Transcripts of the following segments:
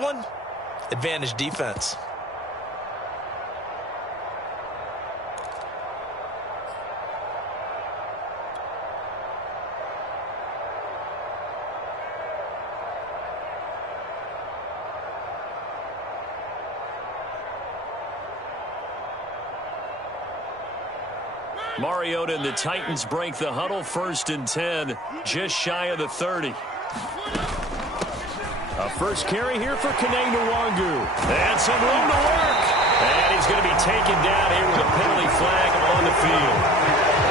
one, advantage defense. Mariota and the Titans break the huddle, 1st and 10, just shy of the 30. A first carry here for Nwangwu. And some room to work. And he's going to be taken down here with a penalty flag on the field.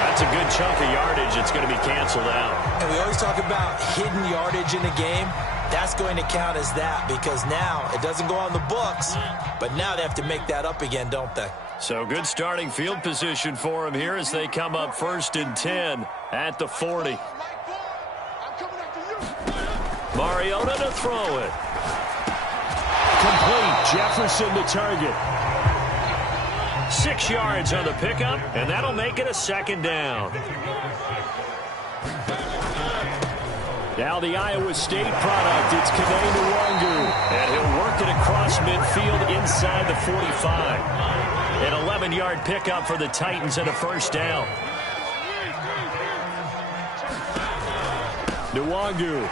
That's a good chunk of yardage. It's going to be canceled out. And we always talk about hidden yardage in a game. That's going to count as that because now it doesn't go on the books, but now they have to make that up again, don't they? So good starting field position for him here as they come up 1st and 10 at the 40. Mariota to throw it. Complete. Jefferson to target. 6 yards on the pickup, and that'll make it a 2nd down. Now the Iowa State product, it's Nwangwu. And he'll work it across midfield inside the 45. An 11-yard pickup for the Titans and a 1st down. Nwangwu.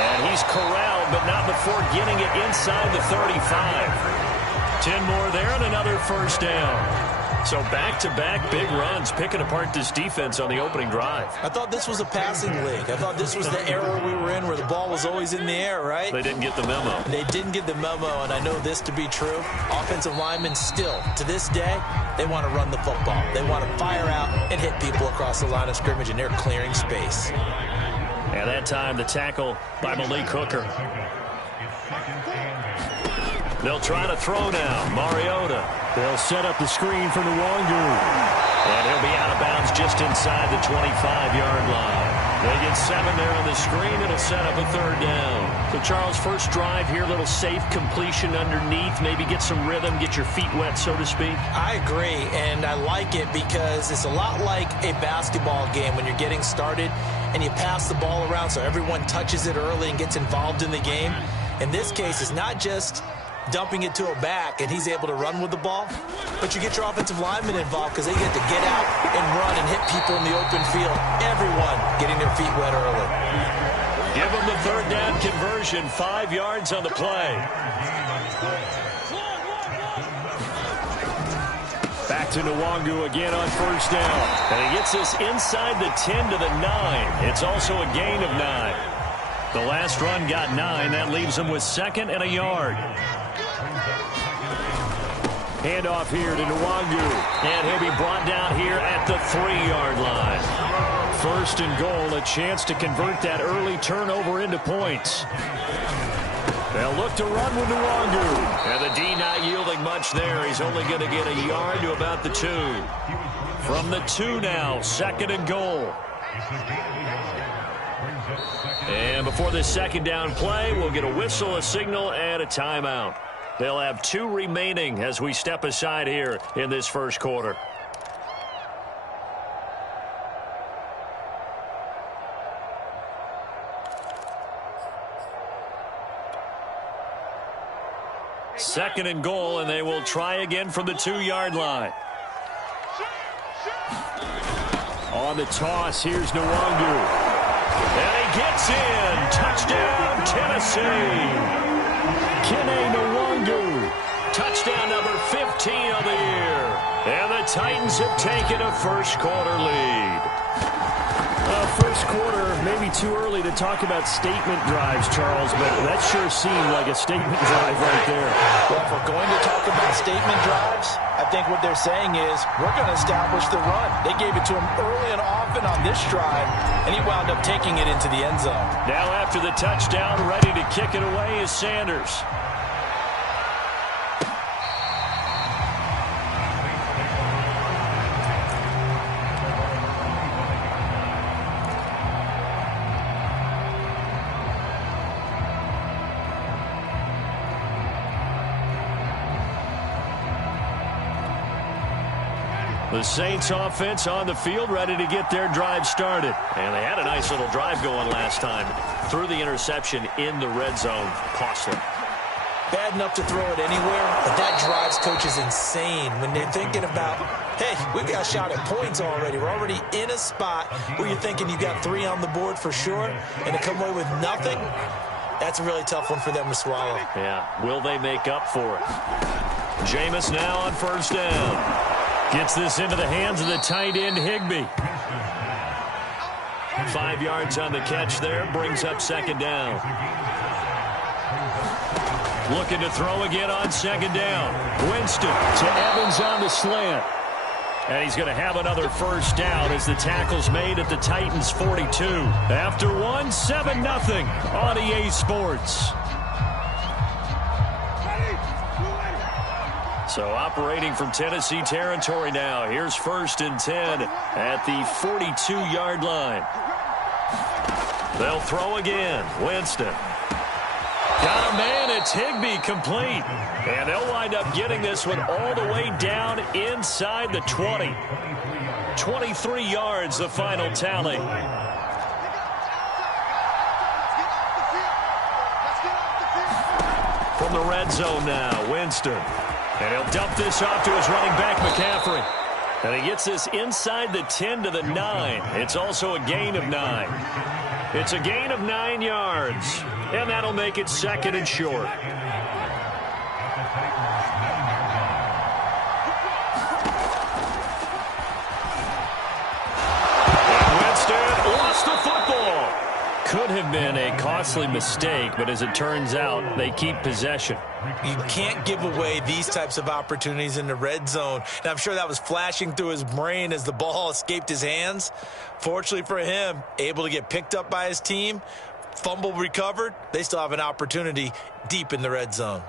And he's corralled, but not before getting it inside the 35. 10 more there and another 1st down. So back-to-back big runs, picking apart this defense on the opening drive. I thought this was a passing league. I thought this was the era we were in where the ball was always in the air, right? They didn't get the memo. They didn't get the memo, and I know this to be true. Offensive linemen still, to this day, they want to run the football. They want to fire out and hit people across the line of scrimmage, and they're clearing space. And that time, the tackle by Malik Hooker. They'll try to throw now. Mariota. They'll set up the screen for Nwangwu. And he'll be out of bounds just inside the 25-yard line. They get 7 there on the screen. It'll set up a 3rd down. So, Charles, first drive here, little safe completion underneath. Maybe get some rhythm, get your feet wet, so to speak. I agree, and I like it because it's a lot like a basketball game when you're getting started and you pass the ball around so everyone touches it early and gets involved in the game. In this case, it's not just dumping it to a back and he's able to run with the ball, but you get your offensive linemen involved because they get to get out and run and hit people in the open field. Everyone getting their feet wet early. Give them the 3rd down conversion, 5 yards on the play. Back to Nwangwu again on 1st down. And he gets this inside the 10 to the 9. It's also a gain of 9. The last run got 9. That leaves him with 2nd and a yard. Handoff here to Nwangwu. And he'll be brought down here at the 3-yard line. 1st and goal, a chance to convert that early turnover into points. They'll look to run with Nwangwu. And the D not yielding much there. He's only going to get a yard to about the 2. From the 2 now, 2nd and goal. And before this 2nd down play, we'll get a whistle, a signal, and a timeout. They'll have 2 remaining as we step aside here in this 1st quarter. Second and goal, and they will try again from the 2-yard line. On the toss, here's Nwangwu. And he gets in. Touchdown, Tennessee. Nwangwu. Touchdown number 15 on the year. And the Titans have taken a 1st quarter lead. 1st quarter, maybe too early to talk about statement drives, Charles, but that sure seemed like a statement drive right there. Well, if we're going to talk about statement drives, I think what they're saying is we're going to establish the run. They gave it to him early and often on this drive, and he wound up taking it into the end zone. Now after the touchdown, ready to kick it away is Sanders. The Saints offense on the field, ready to get their drive started. And they had a nice little drive going last time. Threw the interception in the red zone. Costly. Bad enough to throw it anywhere, but that drives coaches insane when they're thinking about, hey, we've got a shot at points already. We're already in a spot where you're thinking you got 3 on the board for sure, and to come away with nothing, that's a really tough one for them to swallow. Yeah, will they make up for it? Jameis now on first down. Gets this into the hands of the tight end, Higbee. 5 yards on the catch there, brings up second down. Looking to throw again on second down. Winston to Evans on the slant. And he's going to have another first down as the tackle's made at the Titans' 42. After one, 7-0 on EA Sports. So operating from Tennessee territory now. Here's 1st and 10 at the 42-yard line. They'll throw again. Winston. Got a man. It's Higbee, complete. And they'll wind up getting this one all the way down inside the 20. 23 yards, the final tally. From the red zone now, Winston. And he'll dump this off to his running back, McCaffrey. And he gets this inside the 10 to the 9. It's also a gain of 9. It's a gain of 9 yards. And that'll make it 2nd and short. And Winston lost the football. Could have been a costly mistake, but as it turns out, they keep possession. You can't give away these types of opportunities in the red zone. And I'm sure that was flashing through his brain as the ball escaped his hands. Fortunately for him, able to get picked up by his team, fumble recovered. They still have an opportunity deep in the red zone.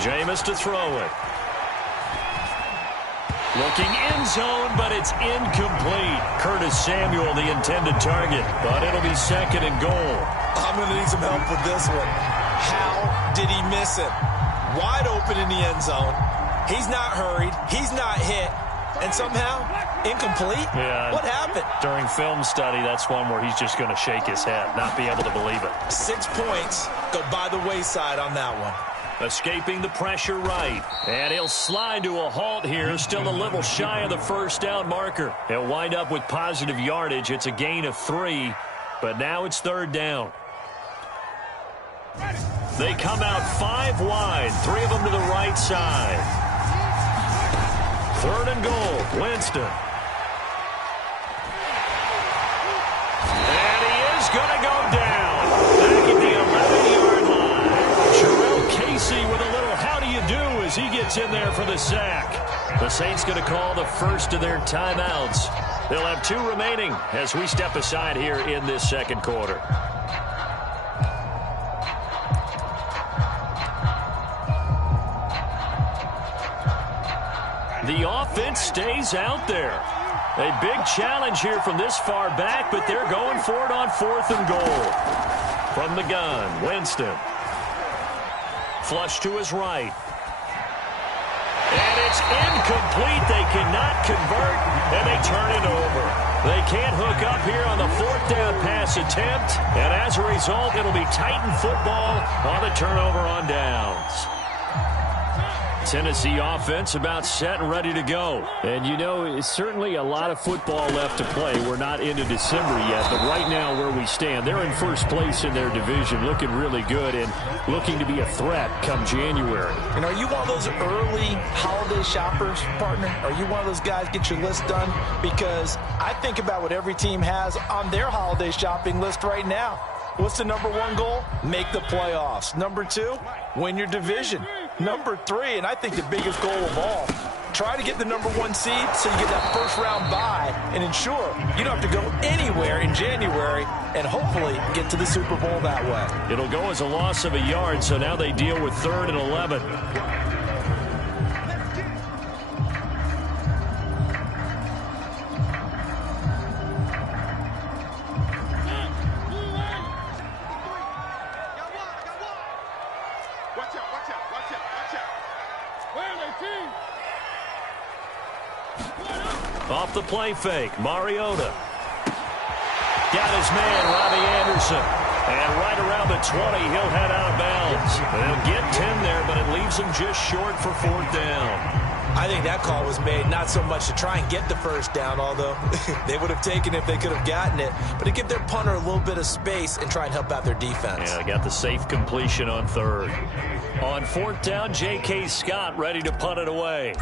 Jameis to throw it. Looking end zone, but it's incomplete. Curtis Samuel, the intended target, but it'll be 2nd and goal. I'm going to need some help with this one. How did he miss it? Wide open in the end zone. He's not hurried. He's not hit. And somehow, incomplete? Yeah. What happened? During film study, that's one where he's just going to shake his head, not be able to believe it. 6 points go by the wayside on that one. Escaping the pressure right. And he'll slide to a halt here. Still a little shy of the first down marker. He'll wind up with positive yardage. It's a gain of 3. But now it's 3rd down. They come out 5 wide. 3 of them to the right side. 3rd and goal. Winston. And he is going to go down. Back at the 11-yard line. Casey with a little how do you do as he gets in there for the sack. The Saints going to call the first of their timeouts. They'll have 2 remaining as we step aside here in this 2nd quarter. The offense stays out there. A big challenge here from this far back, but they're going for it on 4th and goal. From the gun, Winston. Flush to his right. And it's incomplete. They cannot convert, and they turn it over. They can't hook up here on the 4th down pass attempt, and as a result, it'll be Titan football on the turnover on downs. Tennessee offense about set and ready to go. And, you know, it's certainly a lot of football left to play. We're not into December yet, but right now where we stand, they're in first place in their division, looking really good and looking to be a threat come January. And are you one of those early holiday shoppers, partner? Are you one of those guys get your list done? Because I think about what every team has on their holiday shopping list right now. What's the number 1 goal? Make the playoffs. Number 2, win your division. Number 3, and I think the biggest goal of all, try to get the number 1 seed so you get that first-round bye and ensure you don't have to go anywhere in January and hopefully get to the Super Bowl that way. It'll go as a loss of a yard, so now they deal with 3rd and 11. Off the play fake, Mariota. Got his man, Robbie Anderson. And right around the 20, he'll head out of bounds. They'll get 10 there, but it leaves him just short for 4th down. I think that call was made not so much to try and get the first down, although they would have taken it if they could have gotten it, but to give their punter a little bit of space and try and help out their defense. Yeah, got the safe completion on 3rd. On 4th down, J.K. Scott ready to punt it away.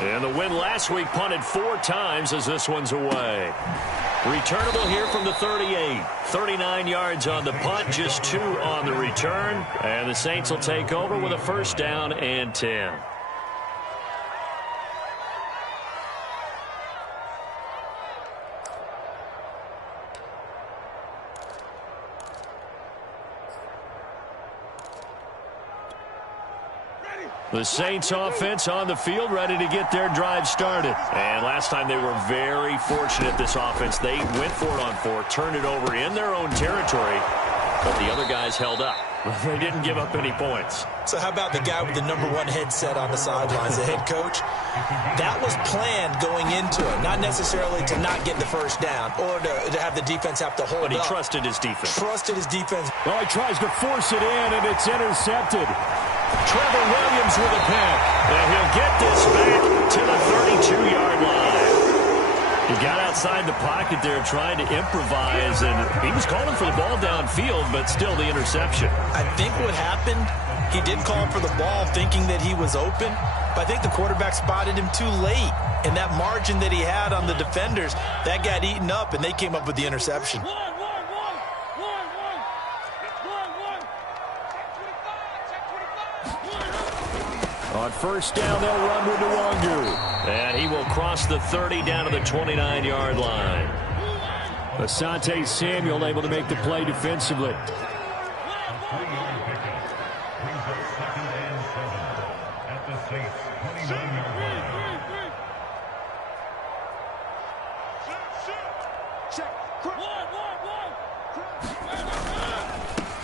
And the win last week punted 4 times as this one's away. Returnable here from the 38. 39 yards on the punt, just 2 on the return. And the Saints will take over with a 1st down and 10. The Saints offense on the field, ready to get their drive started. And last time they were very fortunate, this offense. They went for it on 4, turned it over in their own territory, but the other guys held up. They didn't give up any points. So how about the guy with the #1 headset on the sidelines, the head coach? That was planned going into it, not necessarily to not get the first down or to have the defense have to hold up. But he trusted his defense. Trusted his defense. Well, he tries to force it in, and it's intercepted. Trevor Williams with a pick. And he'll get this back to the 32-yard line. He got outside the pocket there trying to improvise, and he was calling for the ball downfield, but still the interception. I think what happened, he did call for the ball thinking that he was open, but I think the quarterback spotted him too late. And that margin that he had on the defenders, that got eaten up, and they came up with the interception. On 1st down, they'll run with Nwangu. And he will cross the 30 down to the 29-yard line. Asante Samuel able to make the play defensively.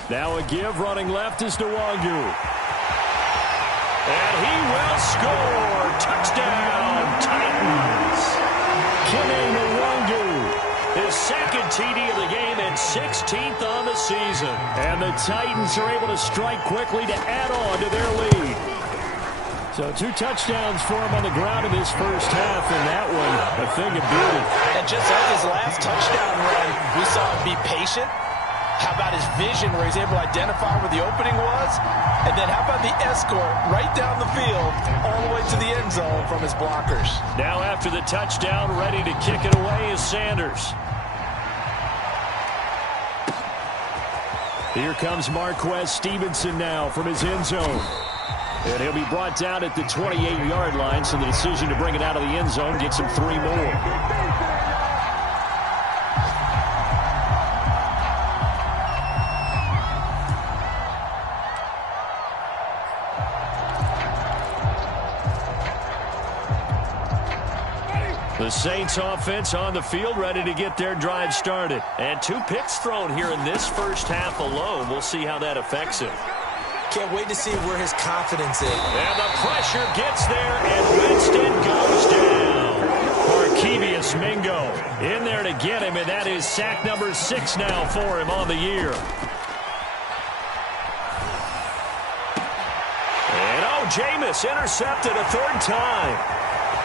Now a give, running left is Nwangu. And he will score. Touchdown, Titans. Kene Nwangu. His 2nd TD of the game and 16th on the season. And the Titans are able to strike quickly to add on to their lead. So 2 touchdowns for him on the ground in this first half, and that one a thing of beauty. And just like his last touchdown run, we saw him be patient. How about his vision where he's able to identify where the opening was? And then how about the escort right down the field all the way to the end zone from his blockers? Now after the touchdown, ready to kick it away is Sanders. Here comes Marquez Stevenson now from his end zone. And he'll be brought down at the 28-yard line, so the decision to bring it out of the end zone gets him 3 more. The Saints offense on the field ready to get their drive started. And 2 picks thrown here in this first half alone. We'll see how that affects him. Can't wait to see where his confidence is. And the pressure gets there, and Winston goes down. Markevius Mingo in there to get him, and that is sack number 6 now for him on the year. And Jameis intercepted a 3rd time.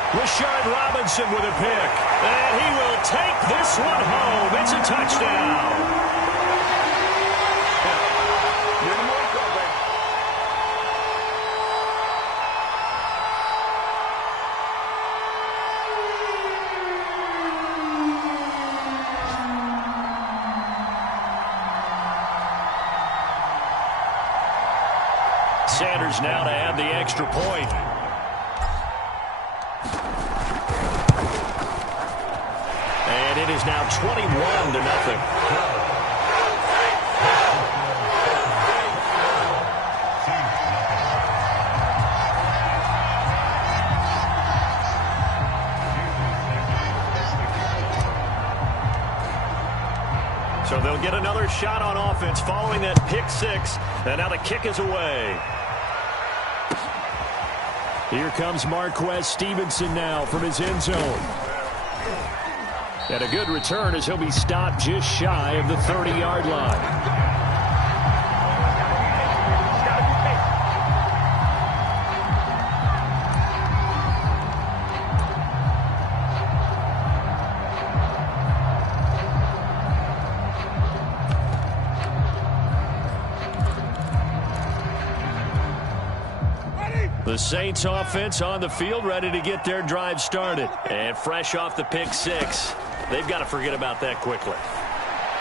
Rashard Robinson with a pick. And he will take this one home. It's a touchdown. Sanders now to add the extra point. And it is now 21-0. So they'll get another shot on offense following that pick 6. And now the kick is away. Here comes Marquez Stevenson now from his end zone. And a good return as he'll be stopped just shy of the 30-yard line. The Saints offense on the field, ready to get their drive started. And fresh off the pick six. They've got to forget about that quickly.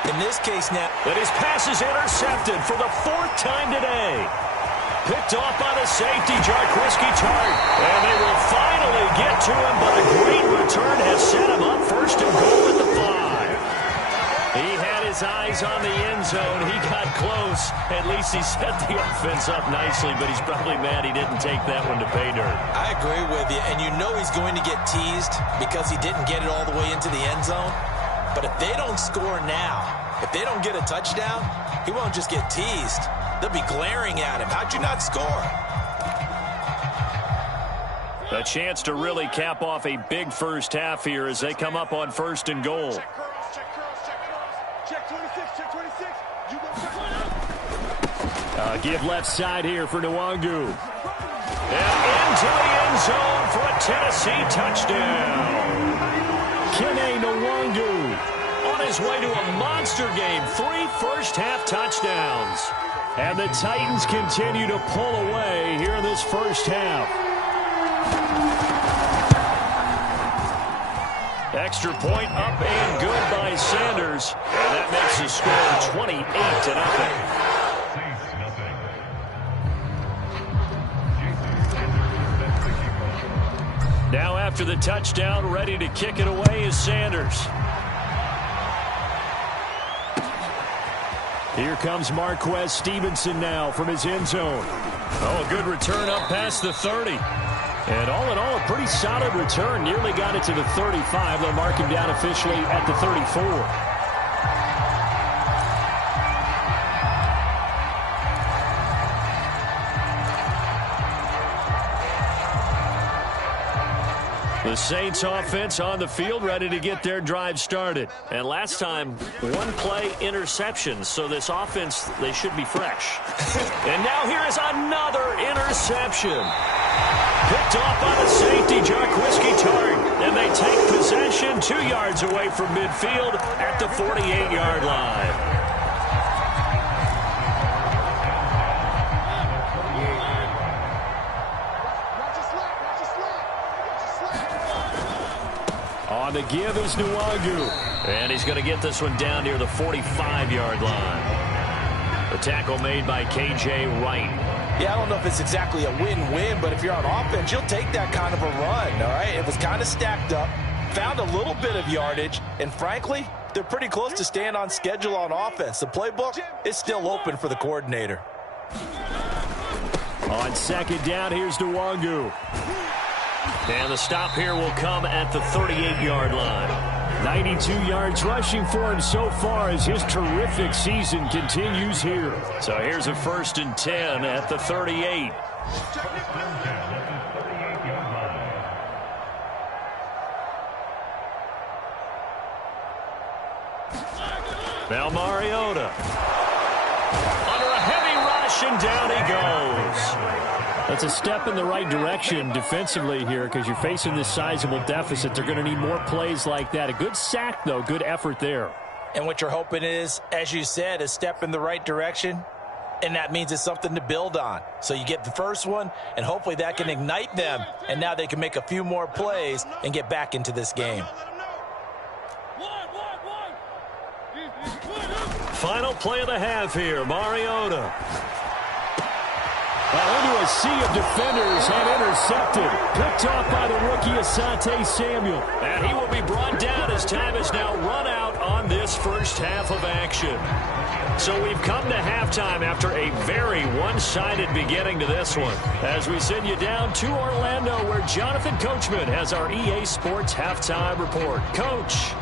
In this case now. But his pass is intercepted for the 4th time today. Picked off by the safety, Jarquiski Tart. And they will finally get to him, but a great return has set him up first and goal at the 5. He had his eyes on the end zone. He got close. At least he set the offense up nicely, but he's probably mad he didn't take that one to pay dirt. I agree with you, and you know he's going to get teased because he didn't get it all the way into the end zone. But if they don't score now, if they don't get a touchdown, he won't just get teased. They'll be glaring at him. How'd you not score? A chance to really cap off a big first half here as they come up on 1st and goal. Check 26, check 26. Give left side here for Nwangu. And into the end zone for a Tennessee touchdown. Kene Nwangu on his way to a monster game. 3 first-half touchdowns. And the Titans continue to pull away here in this first half. Extra point up and good by Sanders. And that makes the score 28-0. Now after the touchdown, ready to kick it away is Sanders. Here comes Marquez Stevenson now from his end zone. Oh, a good return up past the 30. And all in all, a pretty solid return. Nearly got it to the 35. They'll mark him down officially at the 34. The Saints offense on the field, ready to get their drive started. And last time, 1-play interceptions. So this offense, they should be fresh. And now here is another interception. Picked off by the safety, Jarquiski Tart. And they take possession 2 yards away from midfield at the 48-yard line. On the give is Nwangu. And he's going to get this one down near the 45-yard line. The tackle made by K.J. Wright. Yeah, I don't know if it's exactly a win-win, but if you're on offense, you'll take that kind of a run, all right? It was kind of stacked up, found a little bit of yardage, and frankly, they're pretty close to staying on schedule on offense. The playbook is still open for the coordinator. On 2nd down, here's Nwangu. And the stop here will come at the 38-yard line. 92 yards rushing for him so far as his terrific season continues here. So here's a 1st and 10 at the 38. Now Mariota. Under a heavy rush, and down he goes. That's a step in the right direction defensively here because you're facing this sizable deficit. They're going to need more plays like that. A good sack, though. Good effort there. And what you're hoping is, as you said, a step in the right direction, and that means it's something to build on. So you get the first one, and hopefully that can ignite them, and now they can make a few more plays and get back into this game. Final play of the half here, Mariota. Into a sea of defenders and intercepted. Picked off by the rookie Asante Samuel. And he will be brought down as time has now run out on this first half of action. So we've come to halftime after a very one-sided beginning to this one. As we send you down to Orlando where Jonathan Coachman has our EA Sports halftime report. Coach.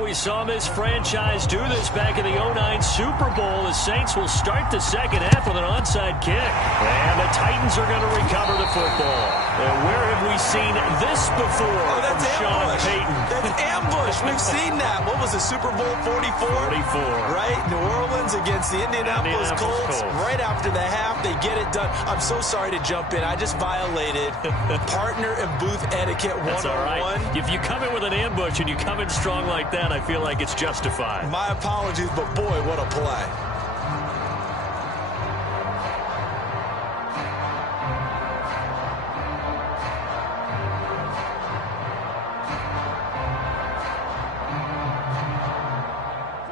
We saw this franchise do this back in the 2009 Super Bowl. The Saints will start the second half with an onside kick. And the Titans are going to recover the football. And where have we seen this before from Sean Payton? That's ambush. We've seen that. What was it, Super Bowl 44? 44. Right? New Orleans against the Indianapolis Colts. Right after the half, they get it done. I'm so sorry to jump in. I just violated partner and booth etiquette 101. That's all right. If you come in with an ambush and you come in strong like that, I feel like it's justified. My apologies, but boy, what a play.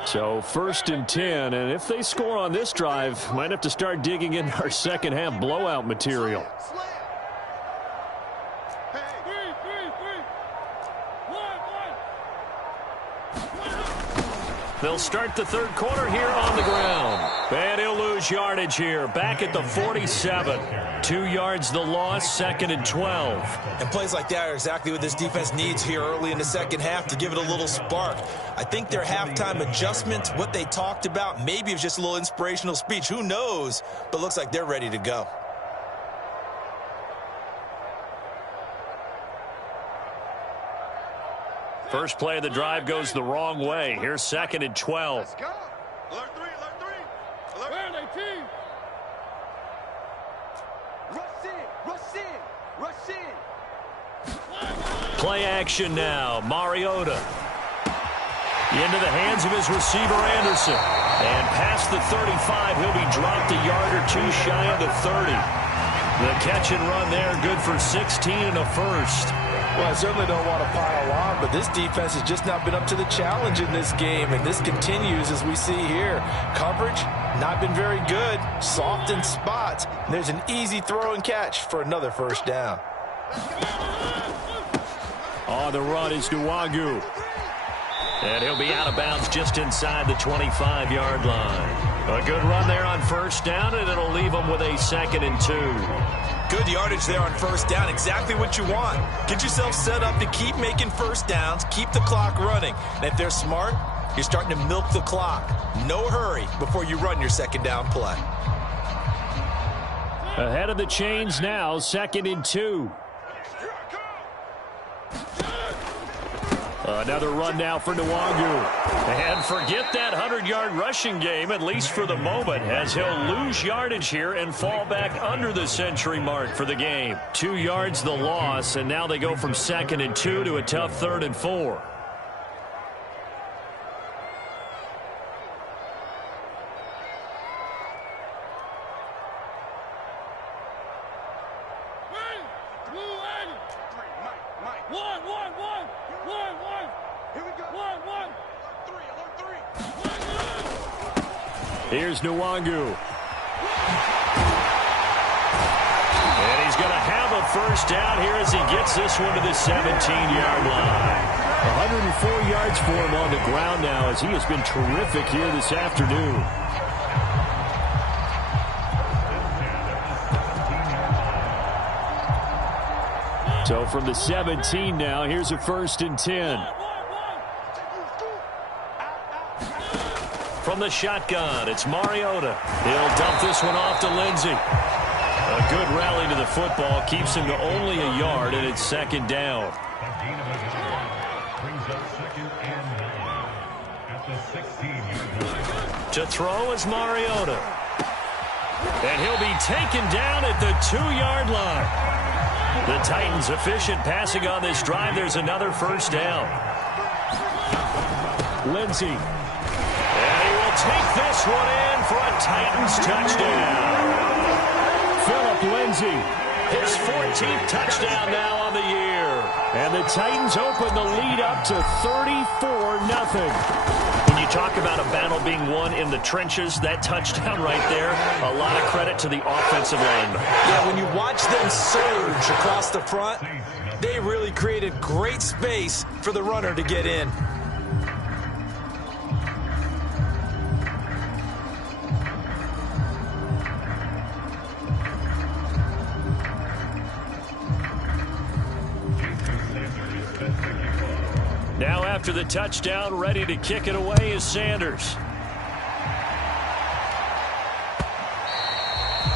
So 1st and 10, and if they score on this drive, might have to start digging in our second half blowout material. They'll start the third quarter here on the ground. And he'll lose yardage here, back at the 47. 2 yards the loss, 2nd and 12. And plays like that are exactly what this defense needs here early in the second half to give it a little spark. I think their halftime adjustment, what they talked about, maybe it was just a little inspirational speech. Who knows? But looks like they're ready to go. First play of the drive goes the wrong way. Here's 2nd and 12. Let's go. Alert 3, alert 3. Alert. Where are they, team? Rush in, rush in. Play action now. Mariota. Into the hands of his receiver, Anderson. And past the 35, he'll be dropped a yard or two shy of the 30. The catch and run there, good for 16 and a first. Well, I certainly don't want to pile on, but this defense has just not been up to the challenge in this game, and this continues as we see here. Coverage, not been very good, soft in spots. And there's an easy throw and catch for another first down. On the run is Nwangu. And he'll be out of bounds just inside the 25-yard line. A good run there on first down, and it'll leave them with a 2nd and 2. Good yardage there on first down. Exactly what you want. Get yourself set up to keep making first downs, keep the clock running. And if they're smart, you're starting to milk the clock. No hurry before you run your second down play. Ahead of the chains now, 2nd and 2. Another run now for Nwangu. And forget that 100-yard rushing game, at least for the moment, as he'll lose yardage here and fall back under the century mark for the game. 2 yards the loss, and now they go from 2nd and 2 to a tough 3rd and 4. Here's Nwangu. And he's going to have a first down here as he gets this one to the 17-yard line. 104 yards for him on the ground now as he has been terrific here this afternoon. So from the 17 now, here's a 1st and 10. From the shotgun, it's Mariota. He'll dump this one off to Lindsey. A good rally to the football keeps him to only a yard, and it's 2nd down. To throw is Mariota. And he'll be taken down at the 2-yard line. The Titans efficient passing on this drive. There's another first down. Lindsey. Take this one in for a Titans touchdown. Phillip Lindsey, his 14th touchdown now on the year. And the Titans open the lead up to 34-0. When you talk about a battle being won in the trenches, that touchdown right there, a lot of credit to the offensive line. Yeah, when you watch them surge across the front, they really created great space for the runner to get in. after the touchdown. Ready to kick it away is Sanders.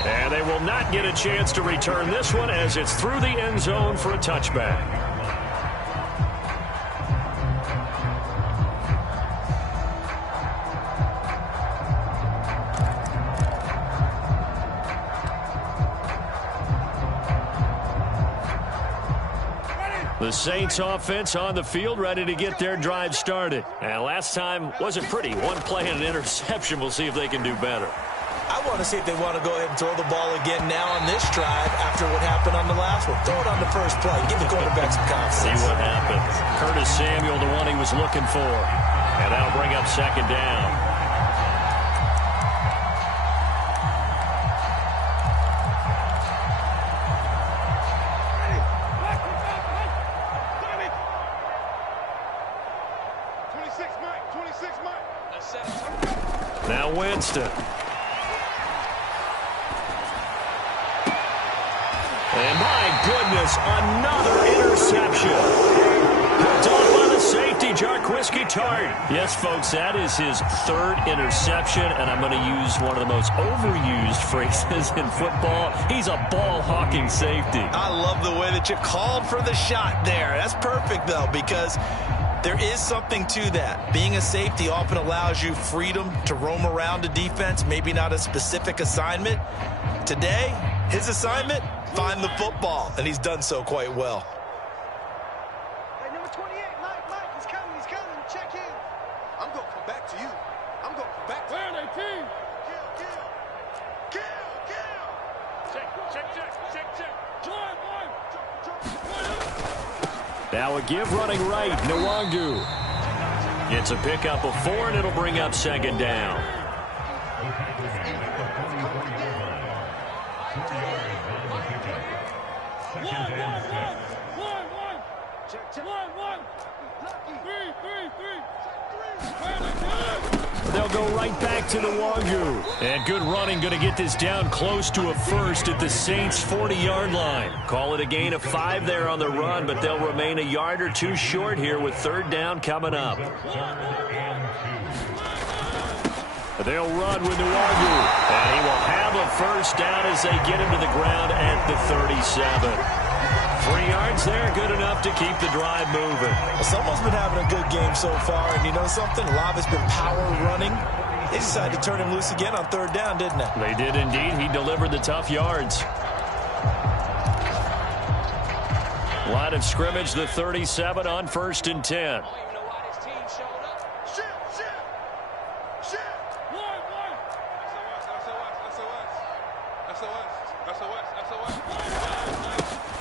And they will not get a chance to return this one as it's through the end zone for a touchback. The Saints offense on the field, ready to get their drive started. And last time wasn't pretty. One play and an interception. We'll see if they can do better. I want to see if they want to go ahead and throw the ball again now on this drive after what happened on the last one. Throw it on the first play. Give the quarterback some confidence. See what happens. Curtis Samuel, the one he was looking for. And that'll bring up second down. Now Winston. And my goodness, another interception. Picked off by the safety, Jarquiski Tart. Yes, folks, that is his third interception, and I'm going to use one of the most overused phrases in football. He's a ball-hawking safety. I love the way that you called for the shot there. That's perfect, though, because there is something to that. Being a safety often allows you freedom to roam around a defense, maybe not a specific assignment. Today, his assignment, find the football, and he's done so quite well. Hey, number 28, Mike, he's coming, check in. I'm going to come back to you. I'm going to come back to you. Where are they, team? Check. Now a give running right, Nwangu. It's a pickup of 4, and it'll bring up second down. They'll go right back to Nwangu. And good running, going to get this down close to a first at the Saints' 40-yard line. Call it a gain of 5 there on the run, but they'll remain a yard or two short here with third down coming up. They'll run with Nwangu. And he will have a first down as they get him to the ground at the 37. 3 yards there, good enough to keep the drive moving. Well, someone's been having a good game so far, and you know something? A lot of it's been power running. They decided to turn him loose again on third down, didn't they? They did indeed. He delivered the tough yards. Line of scrimmage, the 37 on 1st and 10.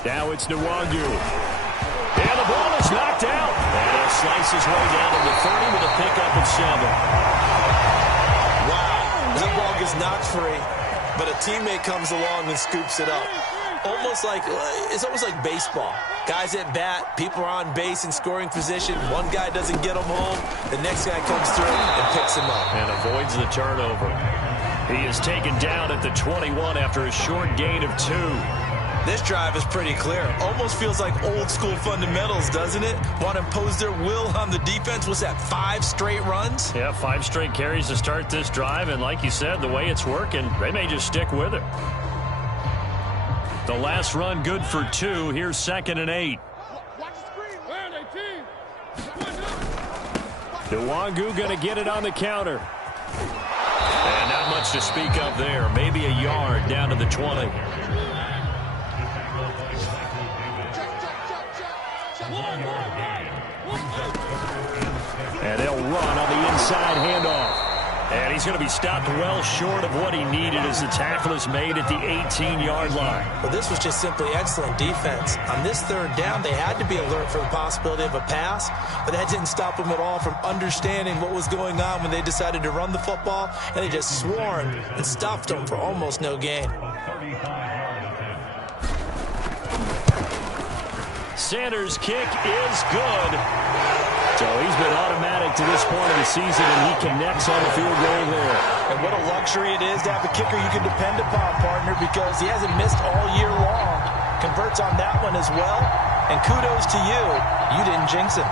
Now it's Nwangu. And the ball is knocked out. And he'll slice his way down to the 30 with a pickup of 7. Wow. That ball gets knocked free, but a teammate comes along and scoops it up. It's almost like baseball. Guys at bat, people are on base in scoring position. One guy doesn't get him home. The next guy comes through and picks him up. And avoids the turnover. He is taken down at the 21 after a short gain of 2. This drive is pretty clear. Almost feels like old school fundamentals, doesn't it? Want to impose their will on the defense. What's that, 5 straight runs? Yeah, 5 straight carries to start this drive. And like you said, the way it's working, they may just stick with it. The last run good for 2. Here's 2nd and 8. Nwangu going to get it on the counter. And not much to speak of there. Maybe a yard down to the 20. And they'll run on the inside handoff. And he's going to be stopped well short of what he needed as the tackle is made at the 18-yard line. Well, this was just simply excellent defense. On this third down, they had to be alert for the possibility of a pass, but that didn't stop them at all from understanding what was going on when they decided to run the football, and they just swarmed and stuffed them for almost no gain. Sanders' kick is good. So he's been automatic to this point of the season, and he connects on the field goal there. And what a luxury it is to have a kicker you can depend upon, partner, because he hasn't missed all year long. Converts on that one as well. And kudos to you. You didn't jinx him.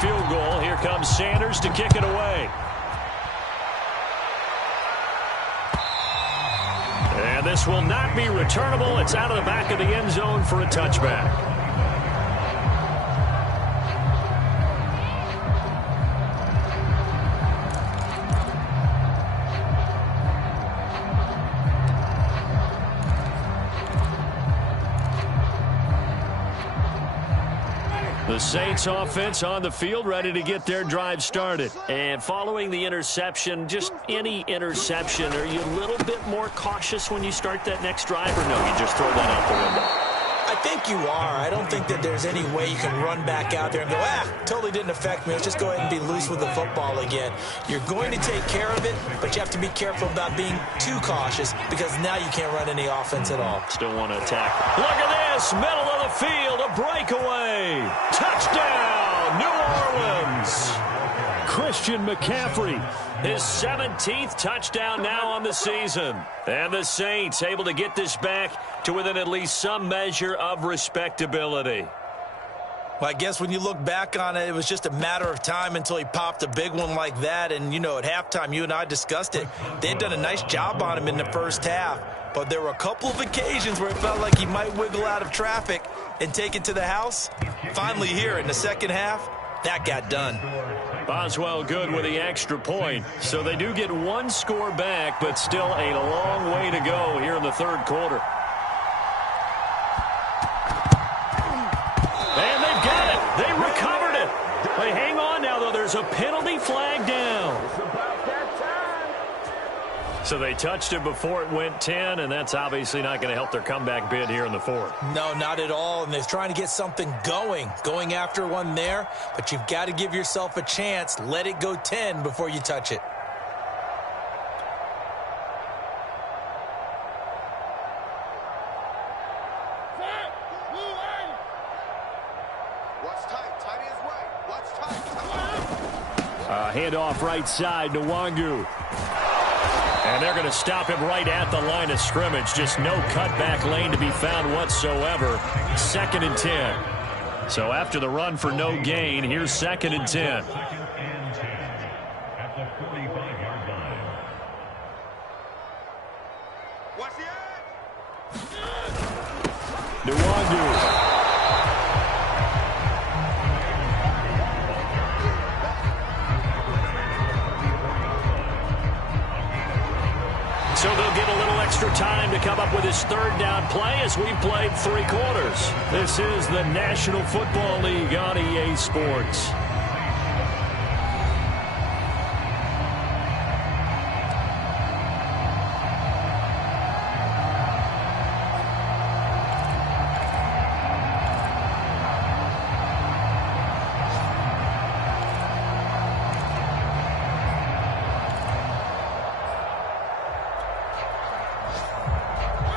field goal. Here comes Sanders to kick it away. And this will not be returnable. It's out of the back of the end zone for a touchback. The Saints offense on the field, ready to get their drive started. And following the interception, just any interception, are you a little bit more cautious when you start that next drive, or no, you just throw that out the window? I think you are. I don't think that there's any way you can run back out there and go, totally didn't affect me. Let's just go ahead and be loose with the football again. You're going to take care of it, but you have to be careful about being too cautious because now you can't run any offense at all. Still want to attack. Look at this, middle of the field, a breakaway. Touchdown, New Orleans. Christian McCaffrey, his 17th touchdown now on the season. And the Saints able to get this back to within at least some measure of respectability. Well, I guess when you look back on it, it was just a matter of time until he popped a big one like that. And, you know, at halftime, you and I discussed it. They'd done a nice job on him in the first half. But there were a couple of occasions where it felt like he might wiggle out of traffic and take it to the house. Finally here in the second half, that got done. Boswell good with the extra point. So they do get one score back, but still a long way to go here in the third quarter. And they've got it. They recovered it. They hang on now, though. There's a penalty flag down. So they touched it before it went 10, and that's obviously not going to help their comeback bid here in the fourth. No, not at all, and they're trying to get something going after one there, but you've got to give yourself a chance. Let it go 10 before you touch it. Handoff right side to Nwangu. And they're going to stop him right at the line of scrimmage. Just no cutback lane to be found whatsoever. 2nd and 10. So after the run for no gain, here's 2nd and 10. Nwangu. So they'll get a little extra time to come up with his third down play as we've played 3 quarters. This is the National Football League on EA Sports.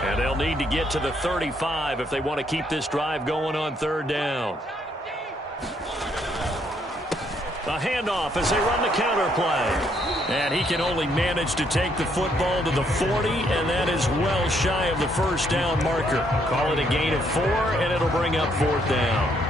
And they'll need to get to the 35 if they want to keep this drive going on 3rd down. A handoff as they run the counter play. And he can only manage to take the football to the 40, and that is well shy of the first down marker. Call it a gain of 4, and it'll bring up 4th down.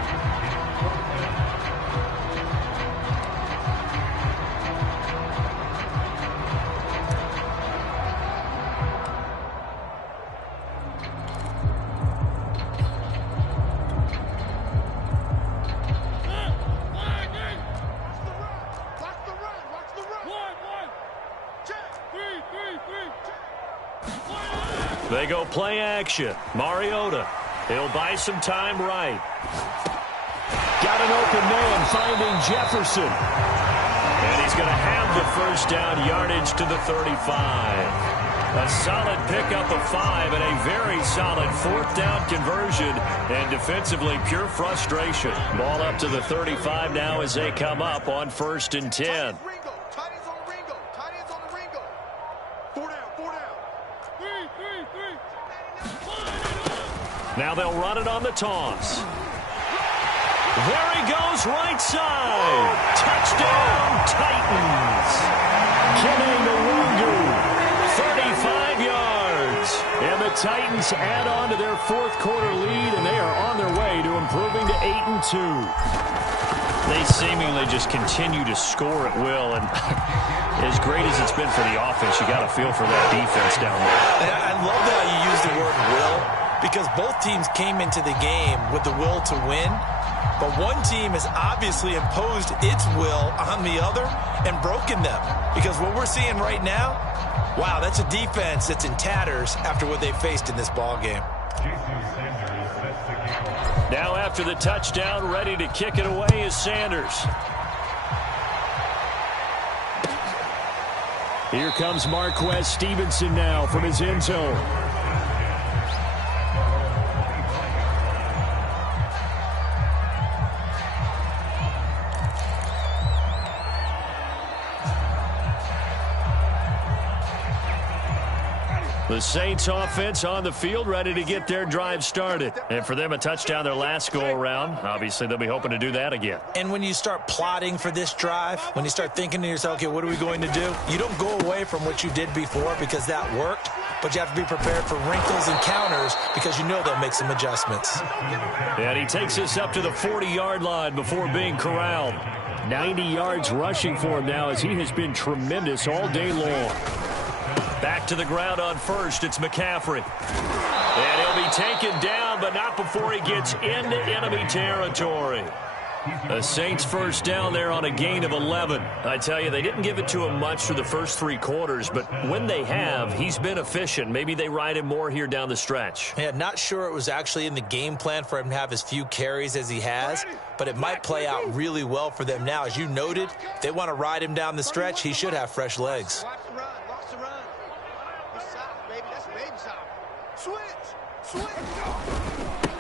They go play action. Mariota. He'll buy some time right. Got an open man finding Jefferson. And he's going to have the first down yardage to the 35. A solid pickup of 5 and a very solid 4th down conversion. And defensively, pure frustration. Ball up to the 35 now as they come up on 1st and 10. Now they'll run it on the toss. There he goes, right side. Touchdown, Titans. Kenny Nwangu. 35 yards. And the Titans add on to their 4th quarter lead, and they are on their way to improving to 8-2. They seemingly just continue to score at will, and as great as it's been for the offense, you got to feel for that defense down there. I love how you use the word will, because both teams came into the game with the will to win, but one team has obviously imposed its will on the other and broken them, because what we're seeing right now, wow, that's a defense that's in tatters after what they faced in this ball game. Now after the touchdown, ready to kick it away is Sanders. Here comes Marquez Stevenson now from his end zone. The Saints offense on the field, ready to get their drive started. And for them, a touchdown their last go-around. Obviously, they'll be hoping to do that again. And when you start plotting for this drive, when you start thinking to yourself, okay, what are we going to do? You don't go away from what you did before because that worked, but you have to be prepared for wrinkles and counters because you know they'll make some adjustments. And he takes us up to the 40-yard line before being corralled. 90 yards rushing for him now as he has been tremendous all day long. Back to the ground on first, it's McCaffrey. And he'll be taken down, but not before he gets into enemy territory. A Saints first down there on a gain of 11. I tell you, they didn't give it to him much through the first three quarters, but when they have, he's been efficient. Maybe they ride him more here down the stretch. Yeah, not sure it was actually in the game plan for him to have as few carries as he has, but it might play out really well for them now. As you noted, if they want to ride him down the stretch, he should have fresh legs.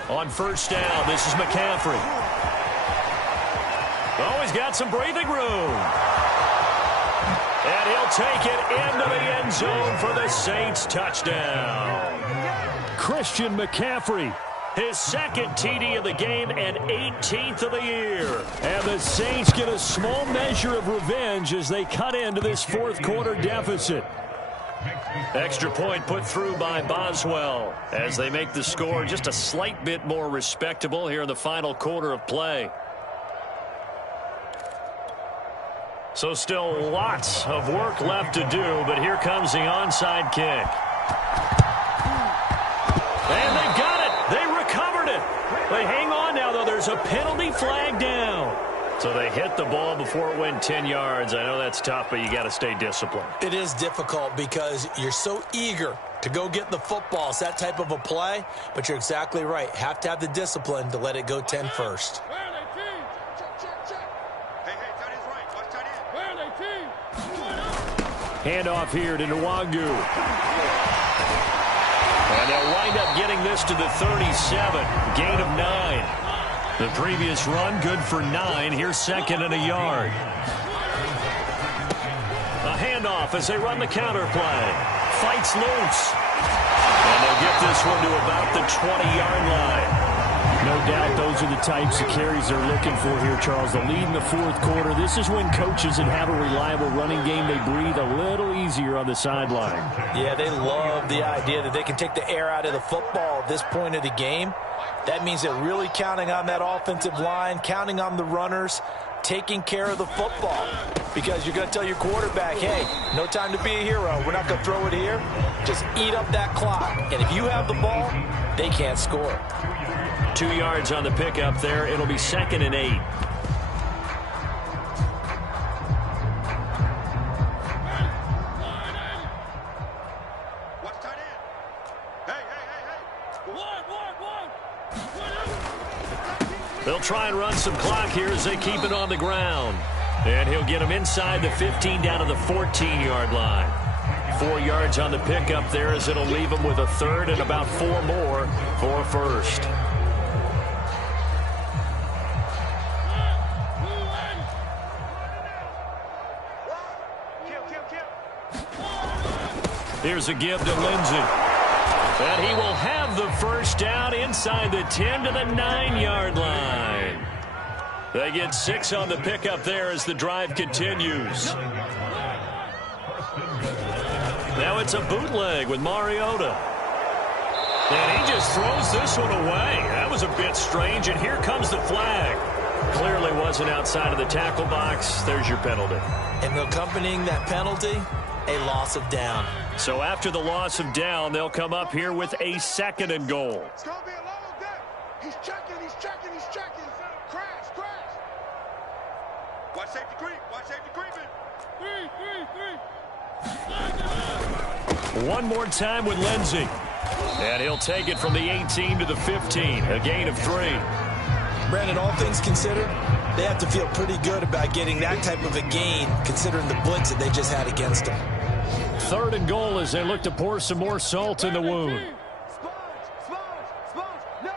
On first down, this is McCaffrey. Oh, he's got some breathing room. And he'll take it into the end zone for the Saints touchdown. Christian McCaffrey, his second TD of the game and 18th of the year. And the Saints get a small measure of revenge as they cut into this fourth quarter deficit. Extra point put through by Boswell as they make the score just a slight bit more respectable here in the final quarter of play. So still lots of work left to do, but here comes the onside kick. And they got it. They recovered it. They hang on now, though. There's a penalty flag down. So they hit the ball before it went 10 yards. I know that's tough, but you got to stay disciplined. It is difficult because you're so eager to go get the football. It's that type of a play, but you're exactly right. Have to have the discipline to let it go 10 first. Handoff here to Nwangu. And they'll wind up getting this to the 37. Gain of 9. The previous run, good for 9. Here's second and a yard. A handoff as they run the counter play. Fights loose. And they'll get this one to about the 20-yard line. No doubt those are the types of carries they're looking for here, Charles. The lead in the fourth quarter. This is when coaches that have a reliable running game, they breathe a little easier on the sideline. Yeah, they love the idea that they can take the air out of the football at this point of the game. That means they're really counting on that offensive line, counting on the runners, taking care of the football. Because you're going to tell your quarterback, hey, no time to be a hero. We're not going to throw it here. Just eat up that clock. And if you have the ball, they can't score. 2 yards on the pickup there. It'll be 2nd and 8. They'll try and run some clock here as they keep it on the ground. And he'll get him inside the 15 down to the 14-yard line. 4 yards on the pickup there as it'll leave him with a third and about 4 more for a first. Here's a give to Lindsey. And he will have the first down inside the 10 to the 9-yard line. They get 6 on the pickup there as the drive continues. Now it's a bootleg with Mariota. And he just throws this one away. That was a bit strange, and here comes the flag. clearly wasn't outside of the tackle box. There's your penalty. And accompanying that penalty, a loss of down. So after the loss of down, they'll come up here with a 2nd and goal. It's going to be a long day. He's checking, he's checking, he's checking. Crash, crash. Watch safety creep, watch safety creeping. Three. One more time with Lindsey. And he'll take it from the 18 to the 15. A gain of 3. Brandon, all things considered, they have to feel pretty good about getting that type of a gain, considering the blitz that they just had against them. 3rd and goal as they look to pour some more salt in the wound. Sponge. No.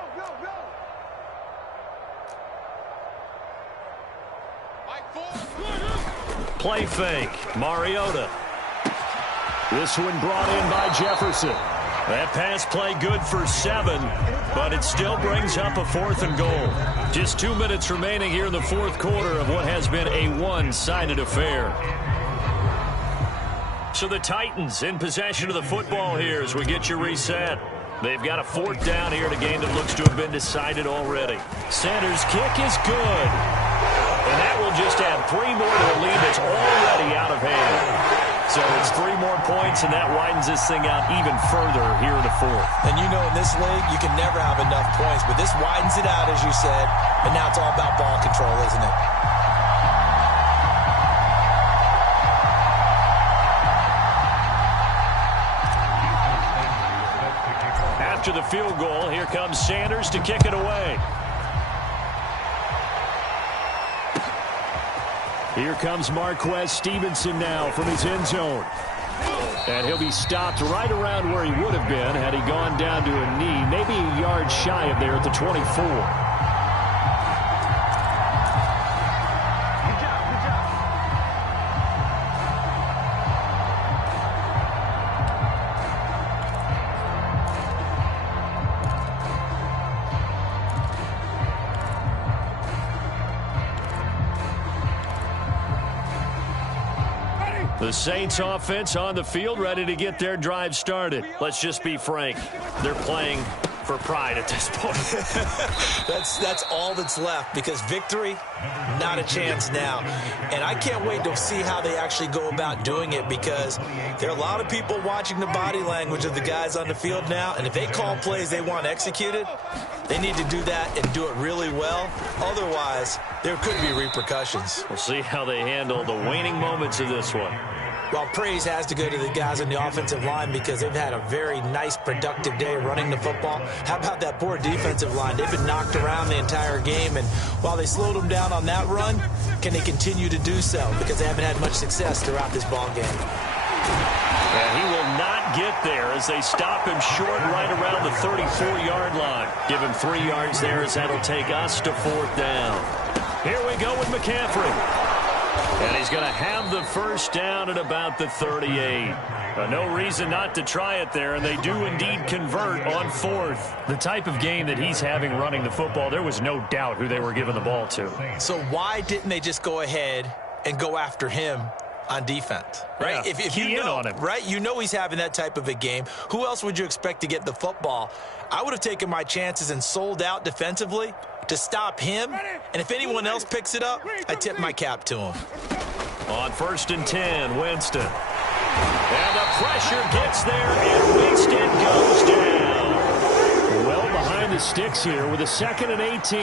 Play fake. Mariota. This one brought in by Jefferson. That pass play good for 7, but it still brings up a 4th and goal. Just 2 minutes remaining here in the 4th quarter of what has been a one-sided affair. So the Titans in possession of the football here as we get you reset. They've got a 4th down here in a game that looks to have been decided already. Sanders' kick is good. And that will just add 3 more to a lead that's already out of hand. So it's 3 more points, and that widens this thing out even further here in the 4th. And you know in this league, you can never have enough points, but this widens it out, as you said, and now it's all about ball control, isn't it? After the field goal, here comes Sanders to kick it away. Here comes Marquez Stevenson now from his end zone. And he'll be stopped right around where he would have been had he gone down to a knee, maybe a yard shy of there at the 24. The Saints offense on the field, ready to get their drive started. Let's just be frank. They're playing for pride at this point. That's all that's left, because victory, not a chance now. And I can't wait to see how they actually go about doing it, because there are a lot of people watching the body language of the guys on the field now, and if they call plays they want executed, they need to do that and do it really well. Otherwise, there could be repercussions. We'll see how they handle the waning moments of this one. Well, praise has to go to the guys on the offensive line, because they've had a very nice, productive day running the football. How about that poor defensive line? They've been knocked around the entire game, and while they slowed them down on that run, can they continue to do so? Because they haven't had much success throughout this ball game. And he will not get there as they stop him short right around the 34-yard line. Give him 3 yards there as that'll take us to 4th down. Here we go with McCaffrey. And he's going to have the first down at about the 38. No reason not to try it there, and they do indeed convert on 4th. The type of game that he's having running the football, there was no doubt who they were giving the ball to. So why didn't they just go ahead and go after him on defense, right? Yeah, if you know, on him. Right? You know he's having that type of a game. Who else would you expect to get the football? I would have taken my chances and sold out defensively to stop him, and if anyone else picks it up, I tip my cap to him. On 1st and 10, Winston. And the pressure gets there, and Winston goes down. Well behind the sticks here with a 2nd and 18.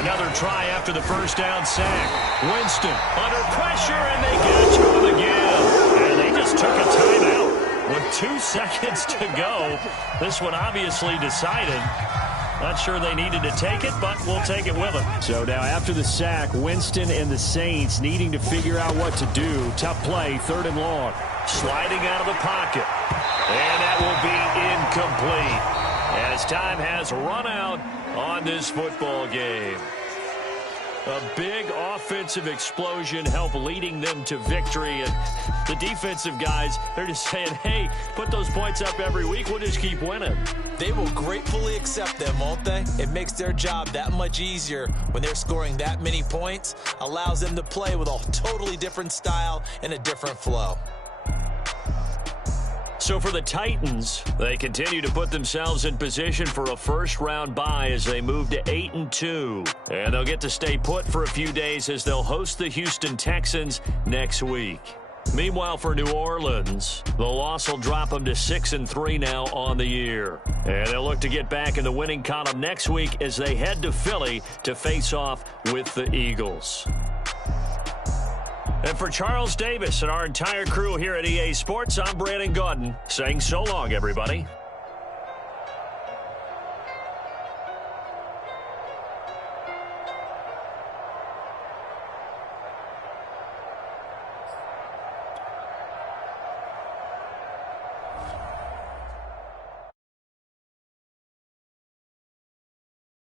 Another try after the first down sack. Winston under pressure, and they get it to him again. And they just took a timeout with 2 seconds to go. This one obviously decided. Not sure they needed to take it, but we'll take it with them. So now after the sack, Winston and the Saints needing to figure out what to do. Tough play, 3rd and long. Sliding out of the pocket. And that will be incomplete, as time has run out on this football game. A big offensive explosion helped leading them to victory. And the defensive guys, they're just saying, hey, put those points up every week. We'll just keep winning. They will gratefully accept them, won't they? It makes their job that much easier when they're scoring that many points. Allows them to play with a totally different style and a different flow. So for the Titans, they continue to put themselves in position for a first-round bye as they move to 8-2. And they'll get to stay put for a few days as they'll host the Houston Texans next week. Meanwhile, for New Orleans, the loss will drop them to 6-3 now on the year. And they'll look to get back in the winning column next week as they head to Philly to face off with the Eagles. And for Charles Davis and our entire crew here at EA Sports, I'm Brandon Gaudin saying so long, everybody.